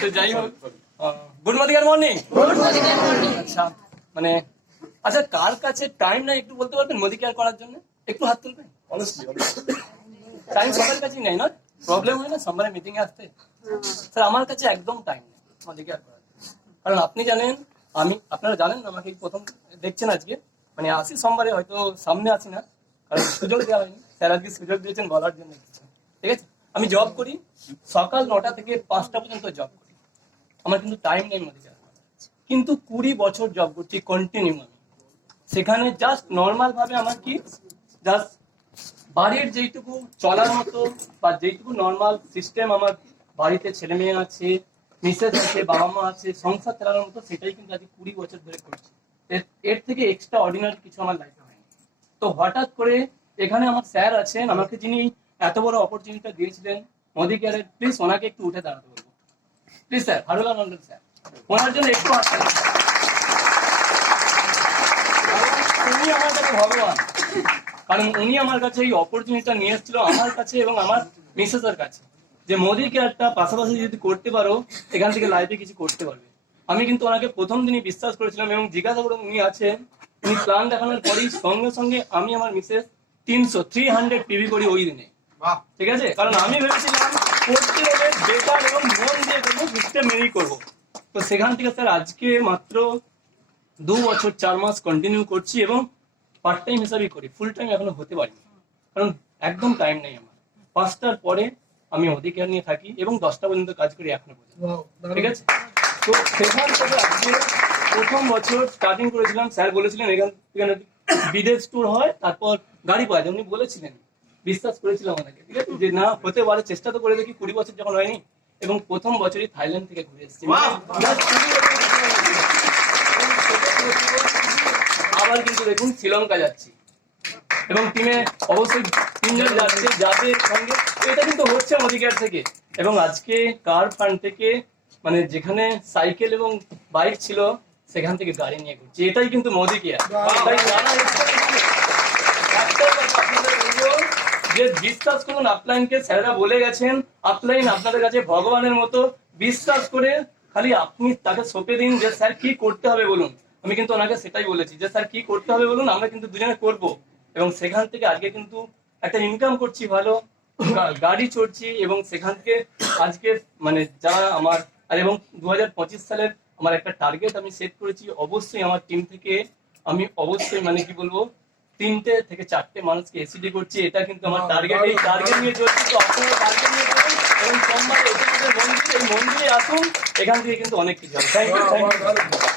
তো যাই হোক, গুড মর্নিং। আচ্ছা মানে আচ্ছা, কার কাছে টাইম নাই একটু বলতে পারবেন মোদি কেয়ার করার জন্য? একটু হাত তুলবেন। টাইম সবার কাছেই নেই না? প্রবলেম হয় না সোমবারে মিটিং এ আসতে? স্যার আমার কাছে একদম টাইম নেই মোদি কেয়ার করার, কারণ আপনি জানেন, আপনারা জানেন আমাকে প্রথম দেখছেন আজকে, মানে আসি সোমবারে, হয়তো সামনে আসি না কারণ সুযোগ দেওয়া হয়নি। স্যার আজকে সুযোগ দিয়েছেন বলার জন্য, ঠিক আছে? আমি জব করি সকাল 9টা থেকে 5টা পর্যন্ত জব করি, আমার কিন্তু টাইম নেই মোদি কেয়ার করার। কিন্তু 20 বছর জব করছি কন্টিনিউ আমি, সেখানে জাস্ট নর্মাল ভাবে আমার কি জাস্ট বাড়ির যেইটুকু চলার মতো বা যেইটুকু নর্মাল সিস্টেম, আমার বাড়িতে ছেলে মেয়ে আছে, মিসেস আছে, বাবা মা আছে, সংসার চালানোর মতো, সেটাই কিন্তু আজকে 20 বছর ধরে করছি। এর থেকে এক্সট্রা অর্ডিনারি কিছু আমার লাইফে হয়নি। তো হঠাৎ করে এখানে আমার স্যার আছেন, আমাকে যিনি এত বড় অপরচুনিটি দিয়েছিলেন মোদি কেয়ারের, প্লিজ ওনাকে একটু উঠে দাঁড়াতে বলবো। প্লিজ স্যার, হারুলাল মন্ডল স্যার, ওনার জন্য একটু হাত তালি। উনি আমার কাছে ভগবান, কারণ উনি আমার কাছে এই অপরচুনিটিটা নিয়ে এসেছিল আমার কাছে এবং আমার মিসেসের কাছে, যে মোদি কেয়ারটা পাশাপাশি যদি করতে পারো এখান থেকে লাইফে কিছু করতে পারবে। আমি কিন্তু ওনাকে প্রথম দিনই বিশ্বাস করেছিলাম এবং জিজ্ঞাসা করে উনি আছেন, উনি প্ল্যান দেখানোর পরেই সঙ্গে সঙ্গে আমি আমার মিসেস 300 টিভি করি ওই দিনে, ঠিক আছে? কারণ আমি ভেবেছিলাম করতে হলে বেটার এবং মন দিয়ে করবো, সিস্টেম মেনেই করবো। তো সেখান থেকে স্যার আজকে মাত্র 2 বছর 4 মাস কন্টিনিউ করছি এবং পার্ট টাইম হিসাবেই করি, ফুল টাইম এখনো হতে পারিনি, কারণ একদম টাইম নেই আমার। 5টার পরে আমি মোদি কেয়ার নিয়ে থাকি এবং 10টা পর্যন্ত কাজ করি এখনো পর্যন্ত, ঠিক আছে? তো সেখান থেকে আজকে প্রথম বছর স্টার্টিং করেছিলাম, স্যার বলেছিলেন এখানে বিদেশ ট্যুর হয়, তারপর গাড়ি পাওয়া যায়, উনি বলেছিলেন, বিশ্বাস করেছিলাম ওনাকে, ঠিক আছে, যে না হতে পারে, চেষ্টা তো করে দেখি। 20 বছর যখন হয়নি, এবং প্রথম বছরই থাইল্যান্ড থেকে ঘুরে এসেছি, আবার কিন্তু দেখুন শ্রীলঙ্কা যাচ্ছি এবং টিমে অবশ্যই 3 জন যাচ্ছে, যাদের সঙ্গে এটা কিন্তু হচ্ছে মোদি কেয়ার থেকে। এবং আজকে কার ফান্ড থেকে, মানে যেখানে সাইকেল এবং বাইক ছিল সেখান থেকে গাড়ি নিয়ে ঘুরছি, এটাই কিন্তু মোদি কেয়ার। তাই যারা যে বিশ্বাস করুন আপলাইনকে, স্যারেরা বলে গেছেন আপলাইন আপনাদের কাছে ভগবানের মতো, বিশ্বাস করে খালি আপনি তাকে সঁপে দিন যে স্যার কি করতে হবে বলুন। আমি কিন্তু ওনাকে সেটাই বলেছি যে স্যার কি করতে হবে বলুন, আমরা কিন্তু দুজনে করব। এবং সেখান থেকে আজকে কিন্তু একটা ইনকাম করছি, ভালো গাড়ি চড়ছি, এবং সেখান থেকে আজকে মানে যারা আমার আর, এবং 2025 সালের আমার একটা টার্গেট আমি সেট করেছি, অবশ্যই আমার টিম থেকে আমি অবশ্যই মানে কি বলবো 3টে থেকে 4টে মানুষকে এসিডি করছি, এটা কিন্তু আমার টার্গেট। এই টার্গেট নিয়ে চলছি, তো আপনারা টার্গেট নিয়ে চলুন এবং সোমবার এই মন্দিরে আসুন, এখান থেকে কিন্তু অনেক কিছু হবে। Thank you.